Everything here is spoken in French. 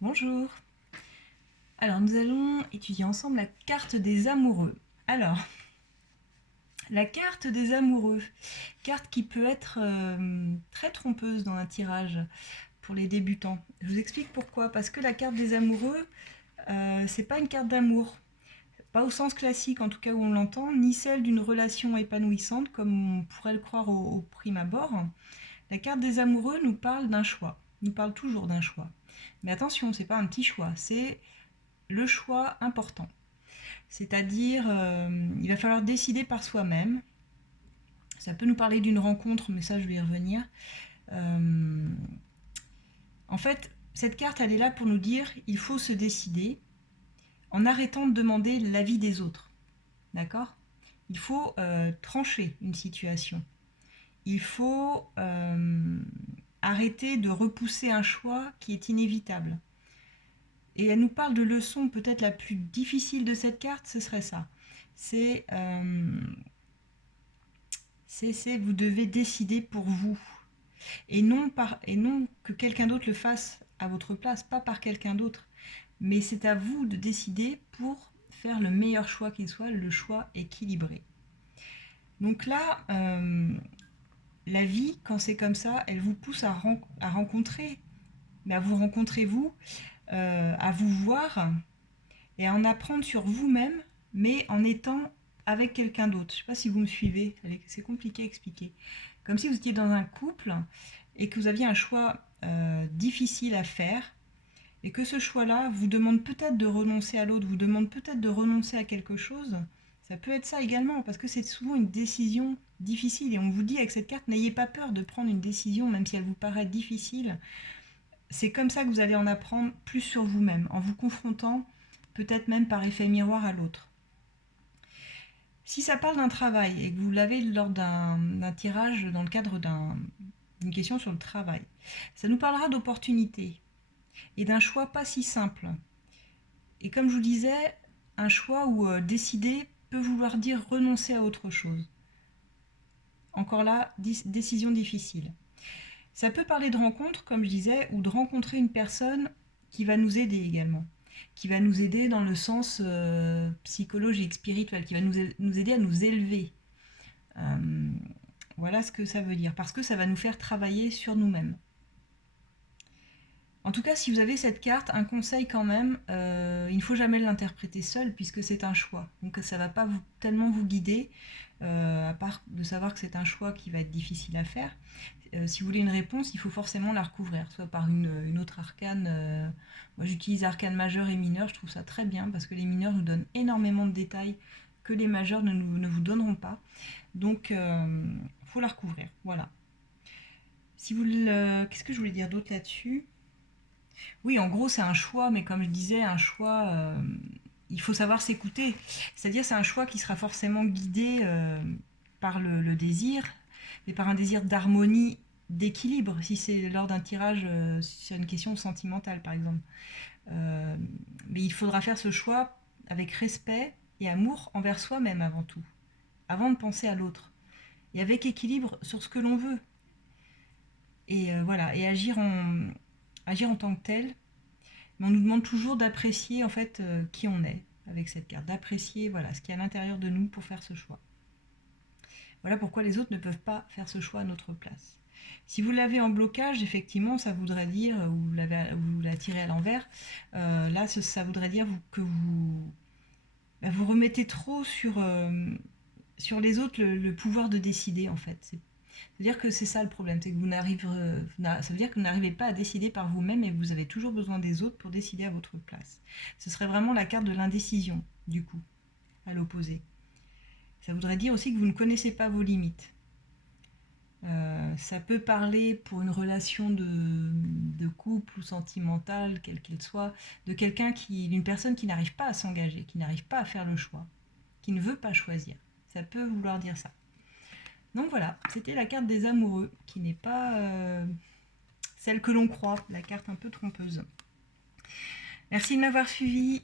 Bonjour. Alors, nous allons étudier ensemble la carte des amoureux. Alors, la carte des amoureux, carte qui peut être très trompeuse dans un tirage pour les débutants. Je vous explique pourquoi. Parce que la carte des amoureux, c'est pas une carte d'amour. Pas au sens classique, en tout cas où on l'entend, ni celle d'une relation épanouissante, comme on pourrait le croire au prime abord. La carte des amoureux nous parle d'un choix, nous parle toujours d'un choix. Mais attention, c'est pas un petit choix, c'est le choix important. C'est-à-dire, il va falloir décider par soi-même. Ça peut nous parler d'une rencontre, mais ça, je vais y revenir. Euh, En fait, cette carte, elle est là pour nous dire il faut se décider en arrêtant de demander l'avis des autres. D'accord? Il faut trancher une situation. Il faut arrêter de repousser un choix qui est inévitable. Et elle nous parle de leçon peut-être la plus difficile de cette carte, ce serait ça. C'est vous devez décider pour vous. Et non que quelqu'un d'autre le fasse à votre place, pas par quelqu'un d'autre. Mais c'est à vous de décider pour faire le meilleur choix qu'il soit, le choix équilibré. Donc là, la vie, quand c'est comme ça, elle vous pousse à rencontrer, mais à vous rencontrer vous, à vous voir et à en apprendre sur vous-même, mais en étant avec quelqu'un d'autre. Je ne sais pas si vous me suivez, c'est compliqué à expliquer. Comme si vous étiez dans un couple et que vous aviez un choix difficile à faire et que ce choix-là vous demande peut-être de renoncer à l'autre, vous demande peut-être de renoncer à quelque chose. Ça peut être ça également, parce que c'est souvent une décision difficile. Et on vous dit avec cette carte, n'ayez pas peur de prendre une décision, même si elle vous paraît difficile. C'est comme ça que vous allez en apprendre plus sur vous-même, en vous confrontant peut-être même par effet miroir à l'autre. Si ça parle d'un travail et que vous l'avez lors d'un tirage dans le cadre d'une question sur le travail, ça nous parlera d'opportunités et d'un choix pas si simple. Et comme je vous disais, un choix où décider peut vouloir dire renoncer à autre chose. Encore là, décision difficile. Ça peut parler de rencontre, comme je disais, ou de rencontrer une personne qui va nous aider également, qui va nous aider dans le sens psychologique, spirituel, qui va nous aider à nous élever. Euh, voilà ce que ça veut dire, parce que ça va nous faire travailler sur nous-mêmes. En tout cas, si vous avez cette carte, un conseil quand même, il ne faut jamais l'interpréter seul puisque c'est un choix. Donc ça ne va pas tellement vous guider, à part de savoir que c'est un choix qui va être difficile à faire. Si vous voulez une réponse, il faut forcément la recouvrir, soit par une autre arcane. Moi j'utilise arcane majeure et mineure, je trouve ça très bien parce que les mineurs nous donnent énormément de détails que les majeurs ne vous donneront pas. Donc il faut la recouvrir, voilà. Si vous Qu'est-ce que je voulais dire d'autre là-dessus? Oui, en gros, c'est un choix, mais comme je disais, un choix, il faut savoir s'écouter. C'est-à-dire, c'est un choix qui sera forcément guidé par le désir, mais par un désir d'harmonie, d'équilibre, si c'est lors d'un tirage sur une question sentimentale, par exemple. Euh, mais il faudra faire ce choix avec respect et amour envers soi-même avant tout, avant de penser à l'autre. Et avec équilibre sur ce que l'on veut. Et voilà, et agir en tant que tel. Mais on nous demande toujours d'apprécier en fait qui on est avec cette carte, d'apprécier voilà ce qu'il y a à l'intérieur de nous pour faire ce choix. Voilà pourquoi les autres ne peuvent pas faire ce choix à notre place. Si vous l'avez en blocage, effectivement, ça voudrait dire, vous la tirez à l'envers, là ça voudrait dire que vous remettez trop sur les autres le pouvoir de décider en fait. C'est-à-dire que c'est ça le problème, c'est que ça veut dire que vous n'arrivez pas à décider par vous-même et vous avez toujours besoin des autres pour décider à votre place. Ce serait vraiment la carte de l'indécision, du coup, à l'opposé. Ça voudrait dire aussi que vous ne connaissez pas vos limites. Ça peut parler pour une relation de couple ou sentimentale, quelle qu'elle soit, d'une personne qui n'arrive pas à s'engager, qui n'arrive pas à faire le choix, qui ne veut pas choisir. Ça peut vouloir dire ça. Donc voilà, c'était la carte des amoureux, qui n'est pas celle que l'on croit, la carte un peu trompeuse. Merci de m'avoir suivi.